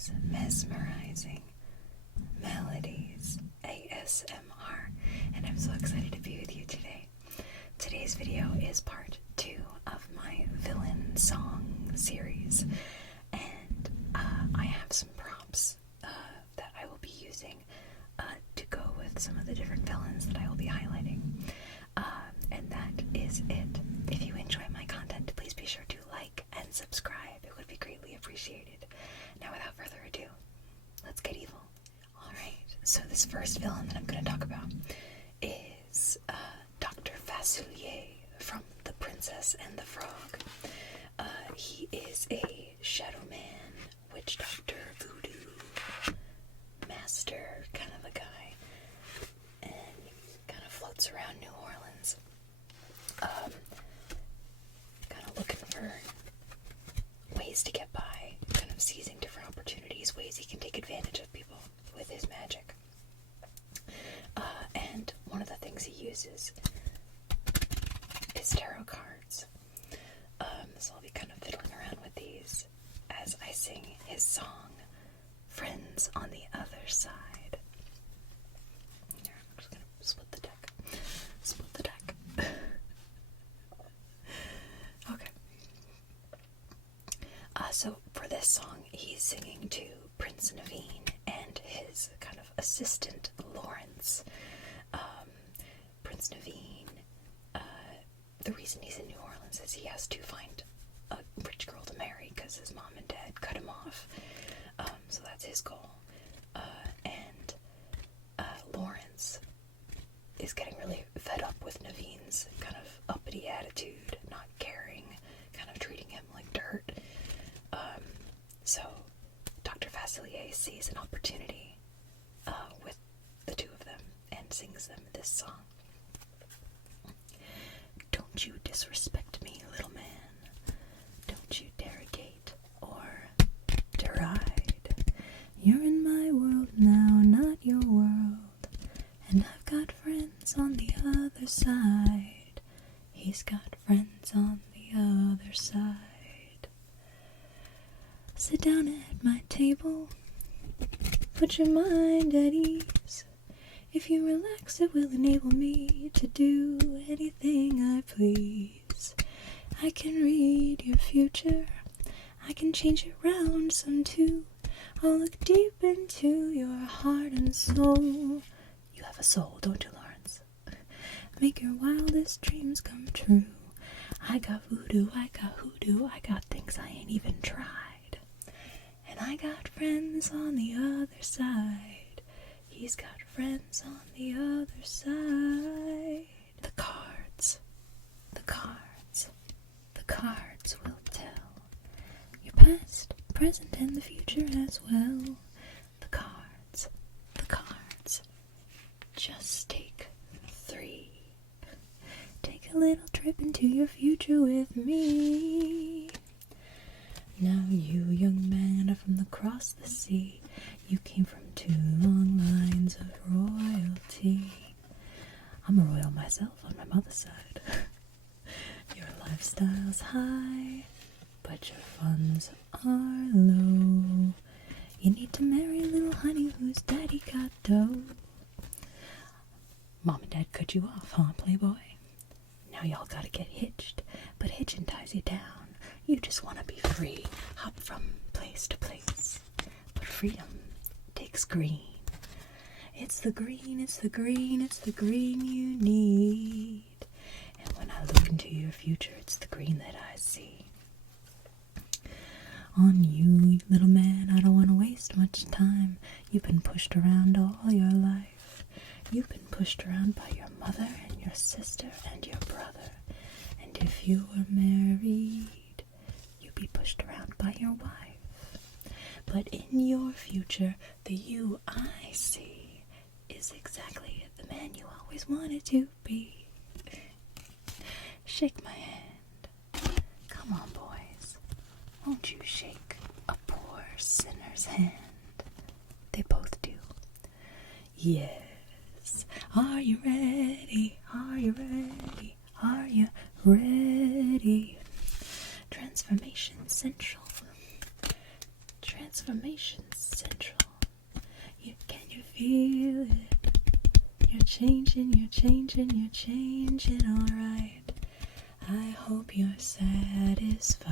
these mesmerizing melodies, ASMR, and I'm so excited to be with you today. Today's video is part 2 of my villain song series, and I have some prompts that I will be using to go with some of the different villains that I will be highlighting. And that is it. If you enjoy my content, please be sure to like and subscribe. It would be greatly appreciated. Now, without further ado, let's get evil. Alright, so this first villain that I'm going to talk about is Dr. Facilier from The Princess and the Frog. He is a shadow man, witch doctor, voodoo master kind of a guy, and he kind of floats around New Orleans, kind of looking for ways to get by, kind of seizing different opportunities, ways he can take advantage of people with his magic. And one of the things he uses is tarot cards. So I'll be kind of fiddling around with these as I sing his song, Friends on the Other Side. Here, I'm just going to split the deck. Split the deck. Okay. So for this song, he's singing to Prince Naveen and his kind of assistant, Lawrence. Prince Naveen, the reason he's in New Orleans is he has to find a rich girl to marry because his mom and dad cut him off. So that's his goal. And Lawrence is getting really fed up with Naveen's kind of uppity attitude, not caring, kind of treating him like dirt. So Dr. Facilier sees an opportunity with the two of them and sings them this song. Don't you disrespect me, little man. Don't you derogate or deride. You're in my world now, not your world. And I've got friends on the other side. He's got friends on the other side. Sit down at my table. Put your mind at ease. If you relax, it will enable me to do anything I please. I can read your future. I can change it round some too. I'll look deep into your heart and soul. You have a soul, don't you, Lawrence? Make your wildest dreams come true. I got voodoo, I got hoodoo, I got things I ain't even tried. And I got friends on the other side. He's got friends on the other side. The cards, the cards, the cards will tell your past, present, and the future as well. The cards, the cards. Just take 3. Take a little trip into your future with me. Now you, young man, are from across the sea. You came from 2 long lines of royalty. I'm a royal myself on my mother's side. Your lifestyle's high, but your funds are low. You need to marry a little honey whose daddy got dough. Mom and dad cut you off, huh, playboy? Now y'all gotta get hitched, but hitching ties you down. You just want to be free, hop from place to place. But freedom takes green. It's the green, it's the green, it's the green you need. And when I look into your future, it's the green that I see. On you, little man, I don't want to waste much time. You've been pushed around all your life. You've been pushed around by your mother and your sister and your brother. And if you were married, be pushed around by your wife. But in your future, the you I see is exactly the man you always wanted to be. Shake my hand. Come on, boys. Won't you shake a poor sinner's hand? They both do. Yes. Are you ready? Are you ready? Are you ready? Transformation Central. transformation central. Can you feel it? You're changing, alright. I hope you're satisfied.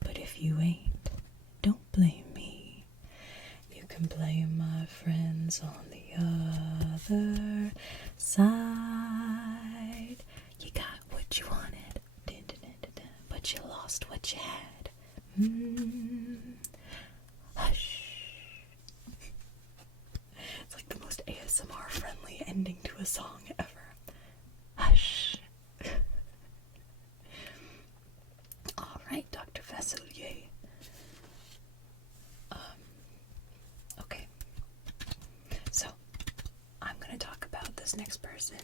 But if you ain't, don't blame me. You can blame my friends on the other side. You got what you wanted, but you lost what you had. Hush. It's like the most ASMR friendly ending to a song ever. Hush. Alright, Dr. Vasilier. Okay. So, I'm gonna talk about this next person.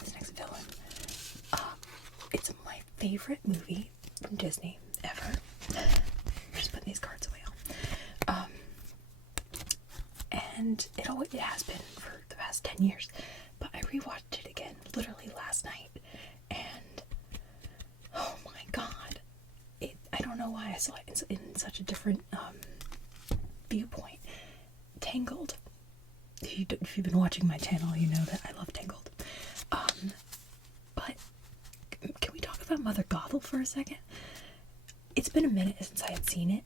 This next villain. It's my favorite movie from Disney ever. I'm just putting these cards away. And it has been for the past 10 years. But I rewatched it again literally last night. And oh my god. I don't know why I saw it in such a different viewpoint. Tangled. If you've been watching my channel, you know that I love Tangled. But can we talk about Mother Gothel for a second? It's been a minute since I had seen it,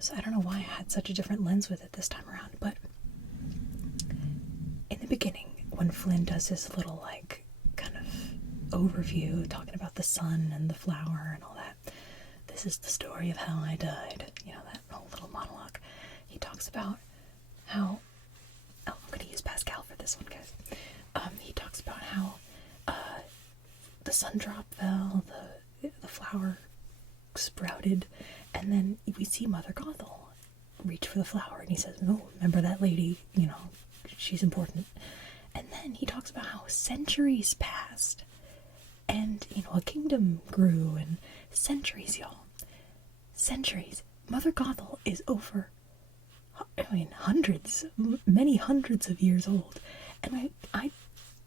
so I don't know why I had such a different lens with it this time around, but in the beginning, when Flynn does his little, like, kind of overview, talking about the sun and the flower and all that, this is the story of how I died, you know, that whole little monologue. He talks about how, I'm going to use Pascal for this one, guys. He talks about how the sun drop fell, the flower sprouted, and then we see Mother Gothel reach for the flower, and he says, "No, remember that lady? You know, she's important." And then he talks about how centuries passed, and you know, a kingdom grew, and centuries, y'all, centuries. Mother Gothel is over, many hundreds of years old, and I,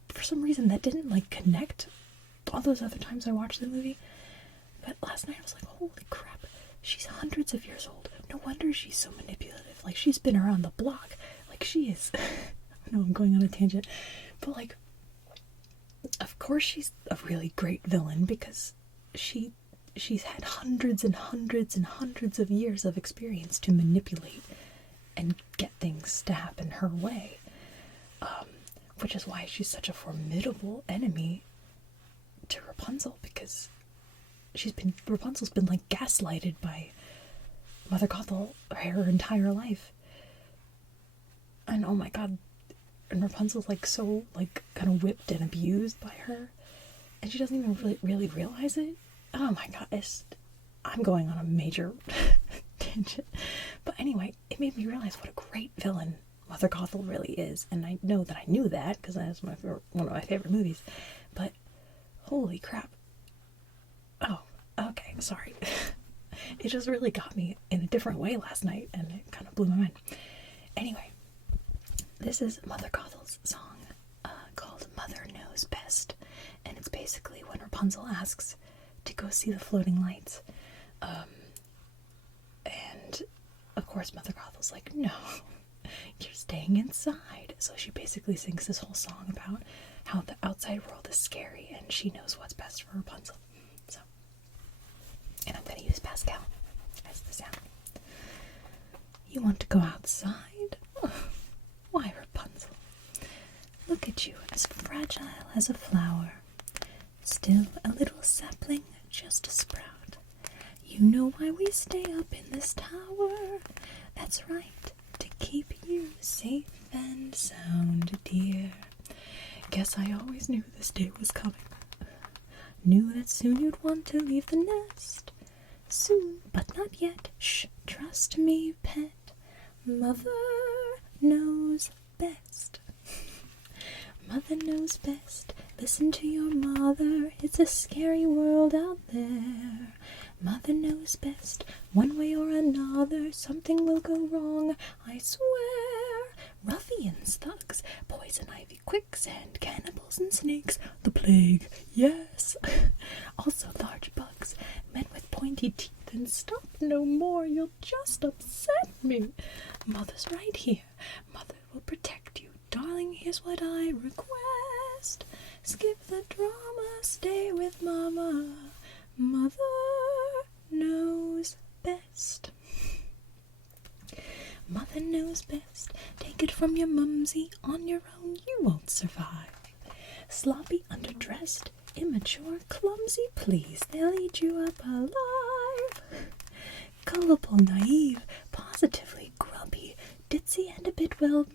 for some reason, that didn't like connect all those other times I watched the movie. But last night I was like, holy crap, she's hundreds of years old. No wonder she's so manipulative. Like, she's been around the block. Like, she is. I know I'm going on a tangent. But, like, of course she's a really great villain because she's had hundreds and hundreds and hundreds of years of experience to manipulate and get things to happen her way. Which is why she's such a formidable enemy to Rapunzel, because Rapunzel's been like gaslighted by Mother Gothel her entire life. And oh my god, and Rapunzel's like so like kind of whipped and abused by her, and she doesn't even really realize it. Oh my god, I'm going on a major tangent. But anyway, it made me realize what a great villain Mother Gothel really is, and I know that I knew that because that's one of my favorite movies. But holy crap. Oh, okay, sorry. It just really got me in a different way last night, and it kind of blew my mind. Anyway, this is Mother Gothel's song called Mother Knows Best, and it's basically when Rapunzel asks to go see the floating lights. And, of course, Mother Gothel's like, no, you're staying inside. So she basically sings this whole song about how the outside world is scary, and she knows what's best for Rapunzel. So, and I'm going to use Pascal as the sound. You want to go outside? Oh, why, Rapunzel? Look at you, as fragile as a flower. Still a little sapling, just a sprout. You know why we stay up in this tower? That's right, to keep you safe and sound, dear. Guess I always knew this day was coming. Knew that soon you'd want to leave the nest. Soon, but not yet. Shh, trust me, pet. Mother knows best. Mother knows best. Listen to your mother. It's a scary world out there. Mother knows best. One way or another, something will go wrong, I swear. Ruffians, thugs, poison ivy, quicksand, cannibals and snakes, the plague, yes. Also large bugs, men with pointy teeth and stop no more. You'll just upset me. Mother's right here. Mother will protect you. Darling, here's what I request. Skip the drama, stay with Mama. Mother knows best. Mother knows best. Take it from your mumsy. On your own you won't survive. Sloppy, underdressed, immature, clumsy, please. They'll eat you up alive. Gullible, naive, positively grubby, ditzy, and a bit, well,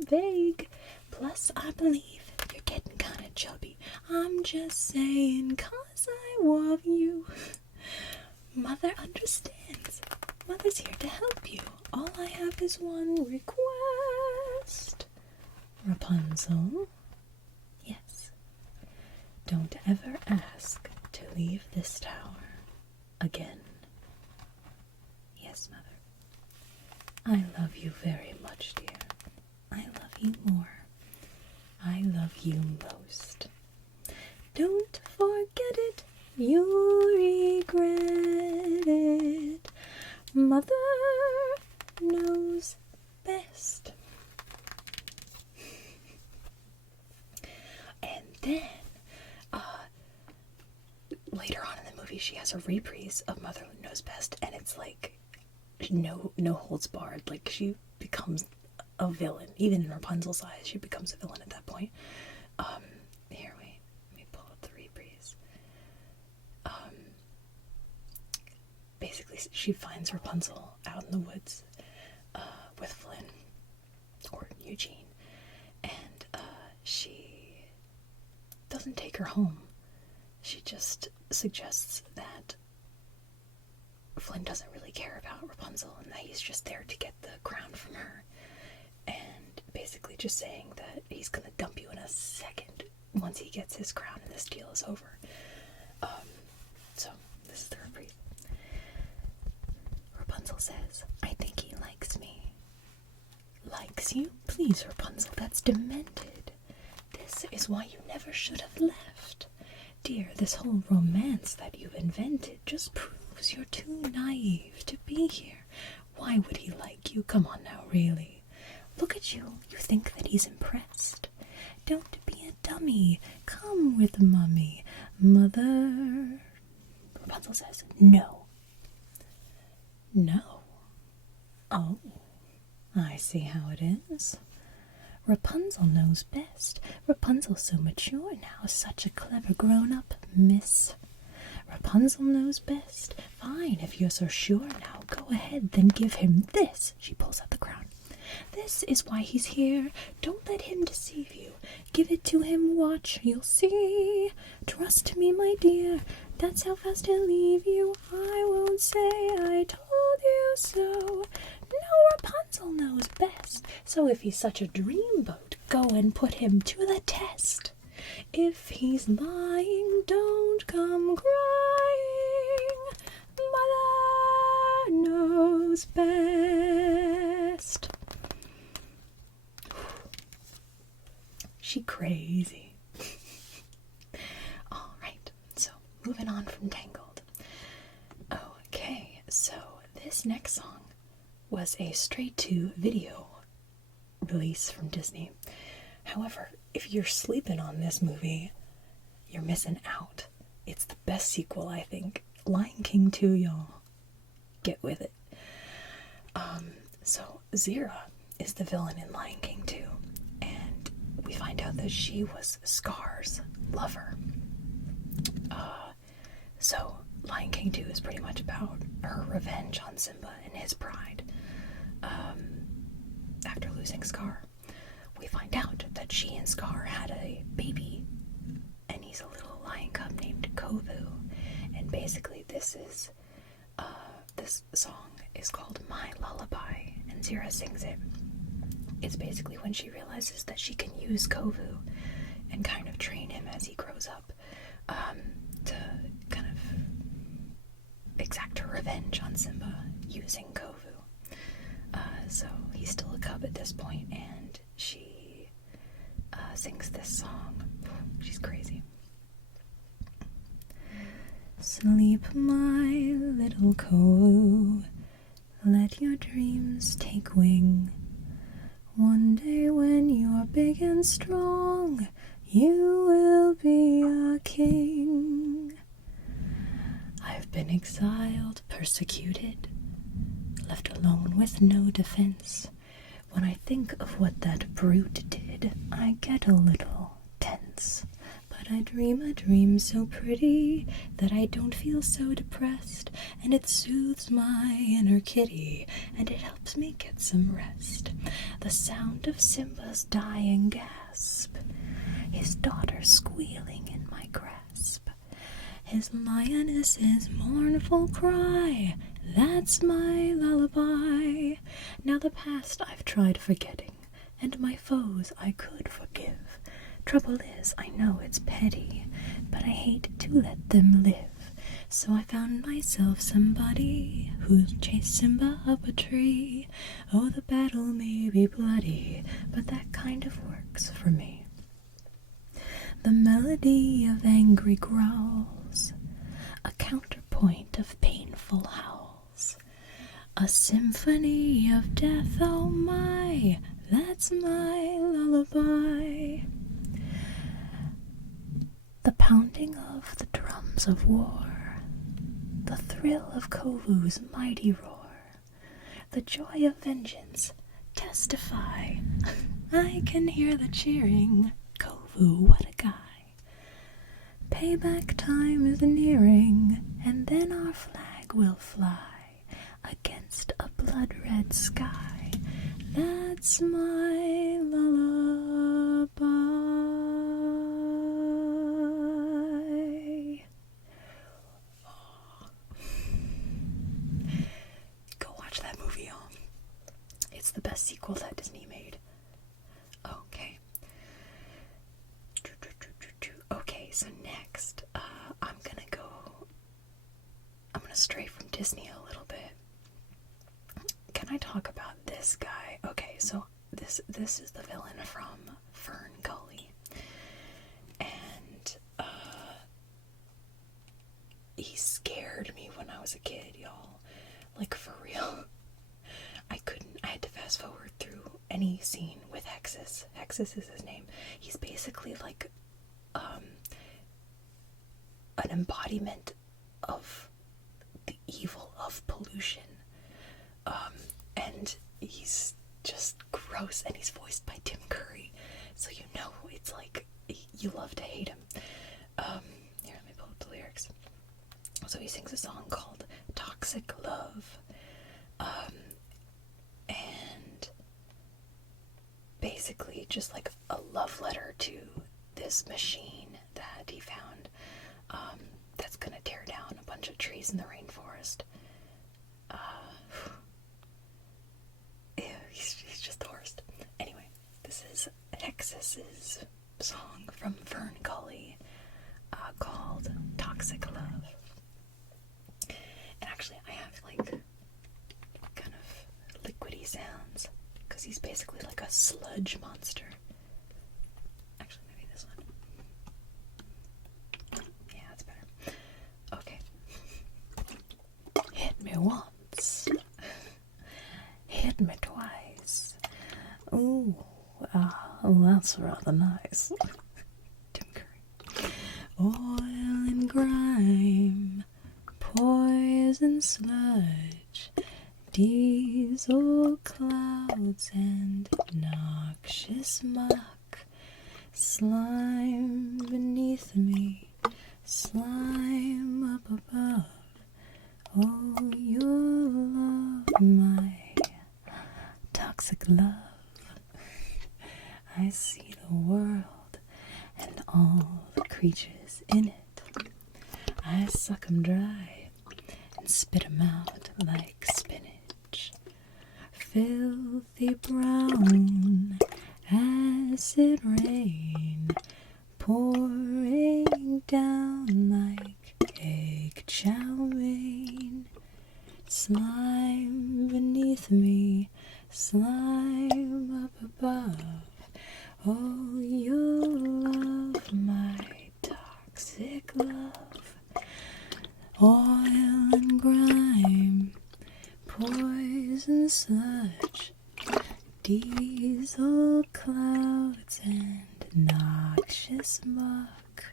vague. Plus, I believe you're getting kinda chubby. I'm just saying 'cause I love you. Mother understands. Mother's here to help you. All I have is one request. Rapunzel, yes, don't ever ask to leave this tower again. Yes, Mother. I love you very much, dear. I love you more. I love you most. Don't forget it. You'll regret it. Mother knows best. And then, later on in the movie, she has a reprise of Mother Knows Best, and it's like no holds barred. Like, she becomes a villain. Even in Rapunzel's eyes, she becomes a villain at that point. Here, wait, let me pull up the reprise. Basically, she finds Rapunzel out in the woods with Flynn, or Eugene, and she doesn't take her home. She just suggests that Flynn doesn't really care about Rapunzel and that he's just there to get the crown from her, and basically just saying that he's gonna dump you in a second once he gets his crown and this deal is over. So this is the reprise. Rapunzel says, I think he likes me. Likes you? Please, Rapunzel, that's demented. This is why you never should have left. Dear, this whole romance that you've invented just proves you're too naive to be here. Why would he like you? Come on now, really. Look at you. You think that he's impressed. Don't be a dummy. Come with Mummy. Mother. Rapunzel says, no. No. Oh, I see how it is. Rapunzel knows best. Rapunzel's so mature now, such a clever grown-up miss. Rapunzel knows best. Fine, if you're so sure now, go ahead, then give him this. She pulls out the crown. This is why he's here. Don't let him deceive you. Give it to him, watch, you'll see. Trust me, my dear, that's how fast he'll leave you. I won't say I told you so. No, Rapunzel knows best. So if he's such a dreamboat, go and put him to the test. If he's lying, don't come crying. Mother knows best. She crazy. Alright, so moving on from Tangled. Okay, so this next song was a straight-to-video release from Disney. However, if you're sleeping on this movie, you're missing out. It's the best sequel, I think. Lion King 2, y'all. Get with it. So Zira is the villain in Lion King 2, and we find out that she was Scar's lover. So Lion King 2 is pretty much about her revenge on Simba and his pride. After losing Scar, we find out that she and Scar had a baby, and he's a little lion cub named Kovu. And basically this song is called My Lullaby, and Zira sings it. It's basically when she realizes that she can use Kovu and kind of train him as he grows up, to kind of exact her revenge on Simba using Kovu. So he's still a cub at this point, and she sings this song. She's crazy. So Sleep, my little coo. Let your dreams take wing. One day when you're big and strong, you will be a king. I've been exiled, persecuted, left alone with no defense. When I think of what that brute did, I get a little tense. But I dream a dream so pretty that I don't feel so depressed, and it soothes my inner kitty, and it helps me get some rest. The sound of Simba's dying gasp, his daughter squealing in my grasp, his lioness's mournful cry, that's my lullaby. Now the past I've tried forgetting, and my foes I could forgive. Trouble is, I know it's petty, but I hate to let them live. So I found myself somebody who'll chase Simba up a tree. Oh, the battle may be bloody, but that kind of works for me. The melody of angry growls, a counterpoint of painful howls, a symphony of death, oh my, that's my lullaby. The pounding of the drums of war, the thrill of Kovu's mighty roar, the joy of vengeance, testify. I can hear the cheering, Kovu, what a guy. Payback time is nearing, and then our flag will fly against a blood-red sky. That's my lullaby. Go watch that movie, y'all. It's the best sequel that Disney made. Okay. Okay, so next, I'm gonna stray from Disney a little bit. Can I talk about this guy? Okay, so this is the villain from Fern Gully, and he scared me when I was a kid, y'all. Like, for real. I had to fast forward through any scene with Hexus. Hexus is his name. He's basically like an embodiment of the evil of pollution. And he's just gross, and he's voiced by Tim Curry, so you know it's like you love to hate him. Here, let me pull up the lyrics. So he sings a song called Toxic Love, and basically just like a love letter to this machine that he found, that's gonna tear down a bunch of trees in the rainforest. He's just the worst. Anyway, this is Hexus's song from Fern Gully, called Toxic Love. And actually, I have like kind of liquidy sounds, because he's basically like a sludge monster. Actually, maybe this one. Yeah, that's better. Okay. Hit me once. Hit me twice. Ooh, that's rather nice. Tim Curry. Oil and grime, poison sludge, diesel clouds and noxious muck, slime beneath me, slime up above. Oh, your love, my toxic love. I see the world and all the creatures in it. I suck 'em dry and spit 'em out like spinach. Filthy brown acid rain pouring down like egg chow mein. Slime beneath me, slime up above. Oh, your love, my toxic love. diesel clouds and noxious muck,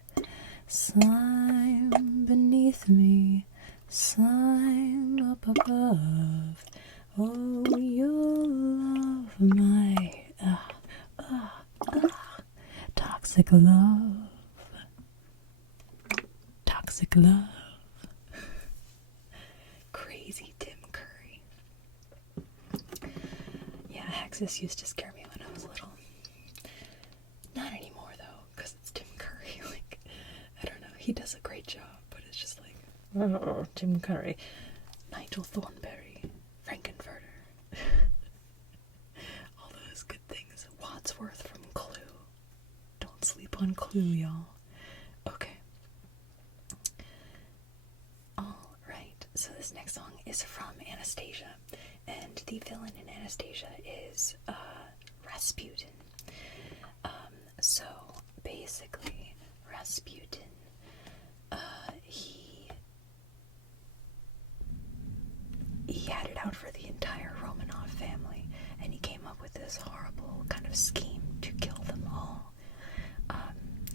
slime beneath me, slime up above. Oh, your love, my toxic love, toxic love. Crazy Tim Curry. Yeah, Axis used to scare me when I was little. Not anymore though, because it's Tim Curry. Like, I don't know, he does a great job, but it's just like, oh, Tim Curry, Nigel Thornberry, Frankenfurter, all those good things. Wadsworth from Clue. Don't sleep on Clue, y'all. Okay. Alright, so this next song is from Anastasia, and the villain in Anastasia is Rasputin. So basically, Rasputin, he had it out for the entire Romanov family, and he came up with this horrible kind of scheme to kill them all,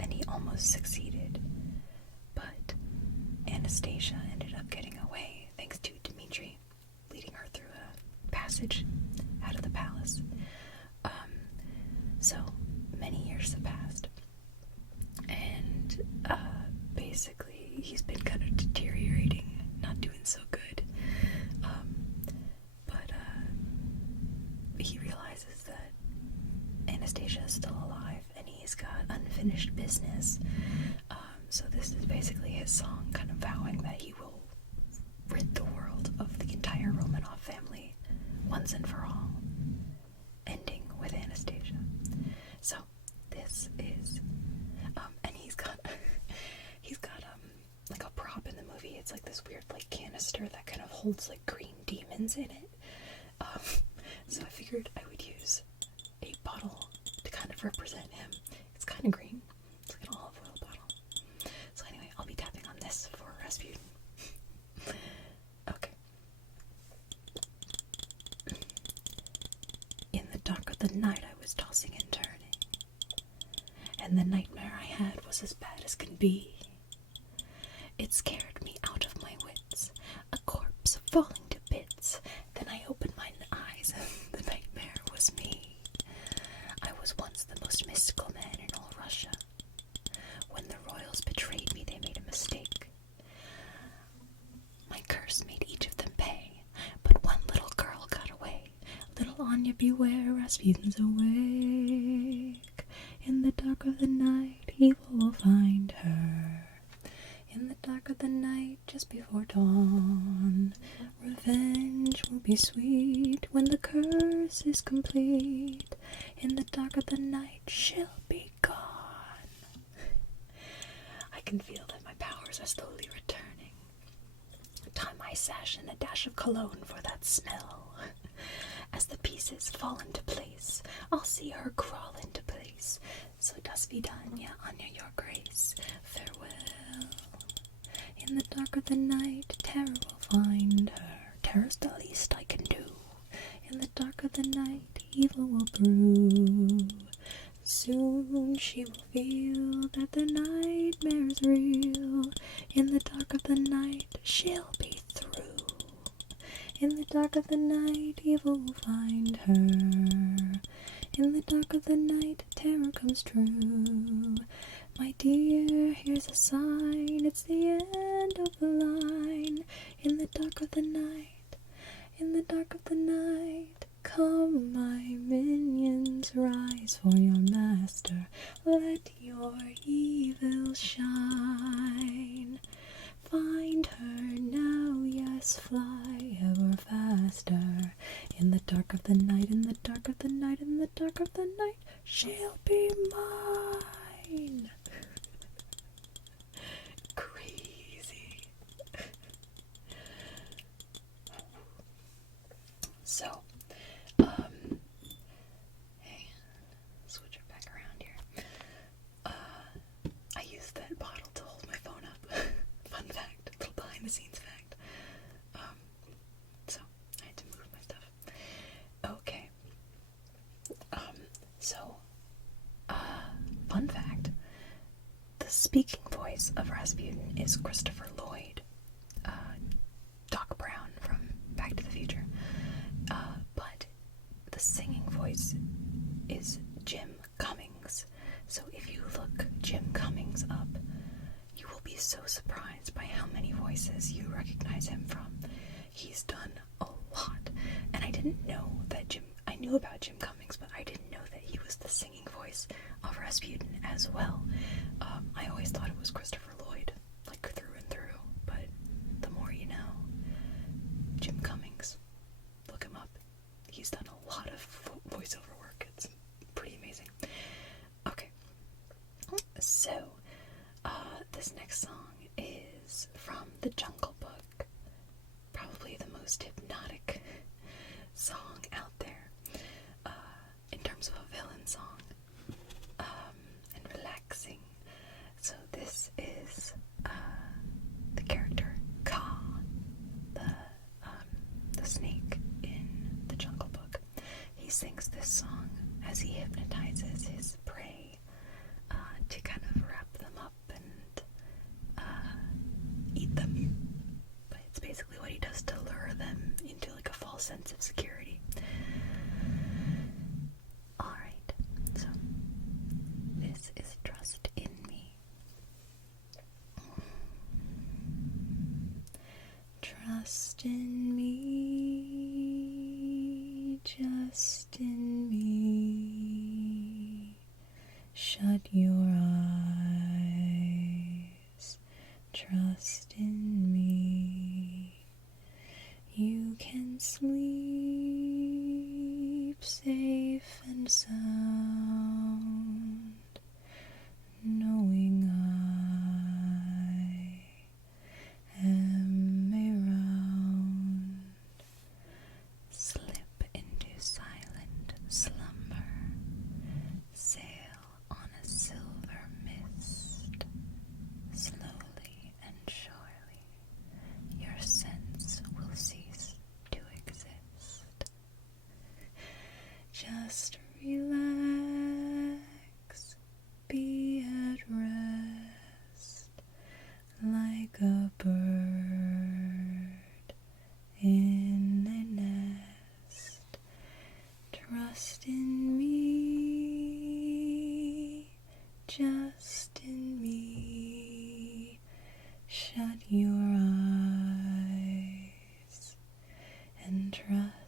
and he almost succeeded, but Anastasia ended up getting away thanks to Dmitri leading her through a passage out of the palace. So many years have passed, and basically he's been kind of deteriorating, not doing so good. But he realizes that Anastasia is still alive, and he's got unfinished business. So this is basically his song, kind of vowing that he will rid the world of the entire Romanov family once and for all, ending with Anastasia. So this is, and he's got like a prop in the movie. It's like this weird like canister that kind of holds like green demons in it. So I figured I would use a bottle to kind of represent him. It's kind of green. It's like an olive oil bottle. So anyway, I'll be tapping on this for Rasputin. Okay. In the dark of the night I was tossing and turning, and the nightmare I had was as bad as can be. It scared me out of my wits, a corpse falling to bits. Then I opened my eyes, and the nightmare was me. I was once the most mystical man in all Russia. When the royals betrayed me, they made a mistake. My curse made each of them pay, but one little girl got away. Little Anya, beware, Rasputin's awake. In the dark of the night, evil will find her. In the dark of the night, just before dawn, revenge will be sweet when the curse is complete. In the dark of the night, she'll be gone. I can feel that my powers are slowly returning. Tie my sash and a dash of cologne for that smell. As the pieces fall into place, I'll see her crawl into place. So das vidanya, Anya, your grace. Farewell. In the dark of the night, terror will find her. Terror's the least I can do. In the dark of the night, evil will brew. Soon she will feel that the nightmare is real. In the dark of the night, she'll be through. In the dark of the night, evil will find her. In the dark of the night, terror comes true. My dear, here's a sign, it's the end of the line. In the dark of the night, in the dark of the night, come my minions, rise for your master. Let your evil shine. Find her now, yes, fly ever faster. In the dark of the night, in the dark of the night, in the dark of the night, she'll be mine. Crazy. So, hey, switch it back around here. I used that bottle to hold my phone up. Fun fact, little behind the scenes fact. So I had to move my stuff. Okay. So, fun fact, the speaking voice of Rasputin is Christopher Lloyd, Doc Brown from Back to the Future, but the singing voice is Jim Cummings. So if you look Jim Cummings up, you will be so surprised by how many voices you recognize him from. He's done a lot, and I didn't know that I knew about Jim Cummings, but I didn't know that he was the singing voice of Rasputin as well. I always thought it was Christopher Lloyd, like through and through, but the more you know. Jim Cummings, look him up. He's done a lot of voiceover work. It's pretty amazing. Okay, so this next song is from The Jungle Book, probably the most hypnotic song out there in terms of a villain song, and relaxing. So this is the character Kaa, the snake in The Jungle Book. He sings this song as he hypnotizes his prey to kind of wrap them up and eat them. But it's basically what he does to lure them into like a false sense of security. Alright, so this is Trust in Me. Trust in me, just in me. Shut your eyes, trust in me. You can sleep safe and sound, knowing I am around. Slip into silent slumber, sail on a silver mist. Slowly and surely your sense will cease to exist. Just relax, be at rest, like a bird in a nest. Trust in me, just in me. Shut your eyes and trust